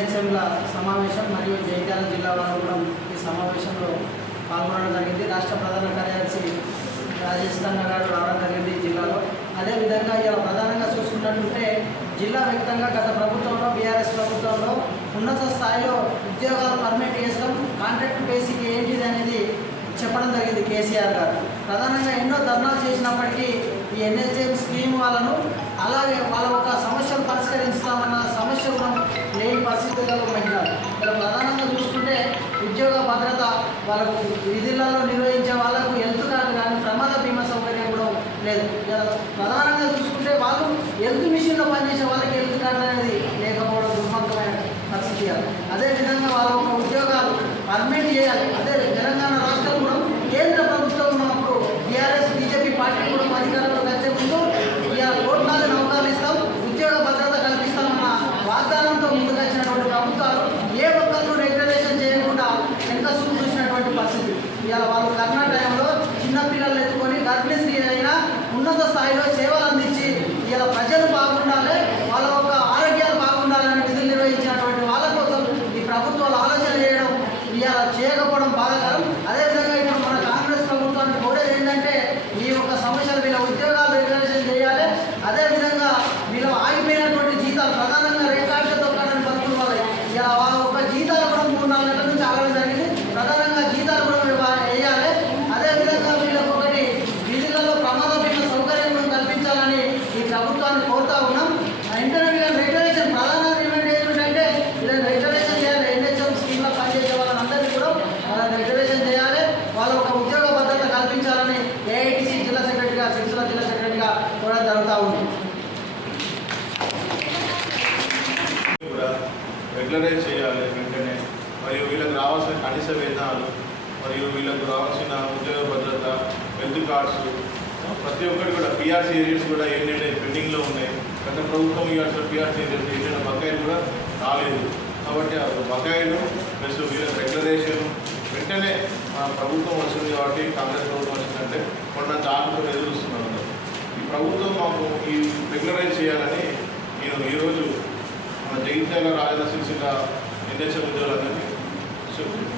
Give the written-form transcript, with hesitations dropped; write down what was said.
ఎన్హెచ్ఎంల సమావేశం మరియు జగిత్యాల జిల్లా వారు కూడా ఈ సమావేశంలో పాల్గొనడం జరిగింది. రాష్ట్ర ప్రధాన కార్యదర్శి రాజేష్ ఖన్నా గారు రావడం జరిగింది జిల్లాలో. అదేవిధంగా ఇలా ప్రధానంగా చూసుకున్నట్టుంటే జిల్లా వ్యాప్తంగా గత ప్రభుత్వంలో బీఆర్ఎస్ ప్రభుత్వంలో ఉన్నత స్థాయిలో ఉద్యోగాలు పర్మనెంట్ చేస్తాం, కాంట్రాక్ట్ బేసిక్ ఏంటిది అనేది చెప్పడం జరిగింది కేసీఆర్ గారు. ప్రధానంగా ఎన్నో ధర్నాలు చేసినప్పటికీ ఈ ఎన్హెచ్ఎం స్కీమ్ వాళ్ళను అలాగే వాళ్ళ ఒక సమస్యలు పరిష్కరించుతామన్న సమస్య కూడా లేని పరిస్థితులలో మహిళలు ఇలా ప్రధానంగా చూసుకుంటే ఉద్యోగ భద్రత వాళ్ళకు విధులలో నిర్వహించే వాళ్ళకు హెల్త్ కార్డు కానీ ప్రమాద బీమా సౌకర్యం కూడా లేదు. ప్రధానంగా చూసుకుంటే వాళ్ళు హెల్త్ మిషన్లో పనిచేసే వాళ్ళకి హెల్త్ కార్డు అనేది లేకపోవడం దుర్మార్గమైన పరిస్థితి. అదేవిధంగా వాళ్ళ ఒక ఉద్యోగాలు పర్మనెంట్ చేయాలి. అదే తెలంగాణ రాష్ట్రం కూడా కేంద్ర ప్రభుత్వం ఉన్నప్పుడు టీఆర్ఎస్ బీజేపీ పార్టీ కూడా అధికారంలోకి వచ్చే ముందు కోట్లాది నౌకర్లు ఇస్తాం, ఉద్యోగ భద్రత కల్పిస్తామన్న వాగ్దానంతో ముందుకు వచ్చినటువంటి ప్రభుత్వాలు ఏ ఒక్కరు రెగ్యులేషన్ చేయకుండా ఎంత చూసినటువంటి పరిస్థితి. ఇవాళ వాళ్ళు కరోనా టైంలో చిన్నపిల్లలు ఎత్తుకొని గర్భిణీ స్త్రీలైనా ఉన్నత స్థాయిలో సేవలు అందించి ఇలా ప్రజలు బాగుండాలి, వాళ్ళ ఒక ఆరోగ్యాలు బాగుండాలని విధులు నిర్వహించినటువంటి వాళ్ళ కోసం ఈ ప్రభుత్వాలు ఆలోచన చేయడం ఇలా చేయకపోవడం బాధాకరం. అదేవిధంగా ఇప్పుడు మన కాంగ్రెస్ ప్రభుత్వాన్ని కోరేది ఏంటంటే ఈ యొక్క సమస్యలు వీళ్ళ ఉద్యోగాలు రెగ్యులేషన్ చేయాలి. అదేవిధంగా వీళ్ళు ఆగిపోయినటువంటి జీతాలు ప్రధానంగా రికార్డులతో కాదని బతుకుల వల్ల ఇలా వాళ్ళ ఒక జీతాలు కూడా 3-4 నెలల నుంచి ఆగడం జరిగింది. ప్రధానంగా జీతాలు కూడా వేయాలి. అదేవిధంగా వీళ్ళకి ఒకటి విధులలో ప్రమాద బీమా సౌకర్యం కూడా కల్పించాలని ఈ ప్రభుత్వాన్ని కోరుతా ఉన్నాం. వెంటనే వీళ్ళని రెగ్యులేషన్ ప్రధాన డిమాండ్ ఏంటంటే వీళ్ళని రెగ్యులేషన్ చేయాలి. ఎన్హెచ్ఎం స్కీమ్లో పనిచేసే వాళ్ళందరినీ కూడా వాళ్ళని రెగ్యులేషన్ చేయాలి. వాళ్ళ ఒక ఉద్యోగ భద్రత కల్పించాలని ఏఐటీసీ జిల్లా సెక్రటరీగా సిరిసిల్ల జిల్లా సెక్రటరీగా కూడా జరుగుతూ ఉంది. రెగ్యులరైజ్ చేయాలి వెంటనే. మరియు వీళ్ళకి రావాల్సిన కనీస వేతనాలు మరియు వీళ్ళకు రావాల్సిన ఉద్యోగ భద్రత, హెల్త్ కార్డ్స్, ప్రతి ఒక్కటి కూడా పిఆర్సీ ఏరియాస్ కూడా ఏంటంటే పెండింగ్లో ఉన్నాయి. గత ప్రభుత్వం ఇవ్వాల్సిన పిఆర్సీ ఏరియాస్ ఏంటంటే బకాయిలు కూడా రాలేదు. కాబట్టి ఆ బకాయిలు ప్లస్ వీళ్ళకి రెగ్యులరేషన్ వెంటనే ప్రభుత్వం వచ్చింది కాబట్టి కాంగ్రెస్ ప్రభుత్వం వచ్చిందంటే కొండంత ఆకుతో ఎదురుస్తున్నారు. ఈ ప్రభుత్వం మాకు ఈ రెగ్యులరైజ్ చేయాలని నేను ఈరోజు మన జగిత్యాల రాజన్న సిరిసిల్ల ఎన్హెచ్ఎం ఉద్యోగులందరినీ చెప్తున్నాను.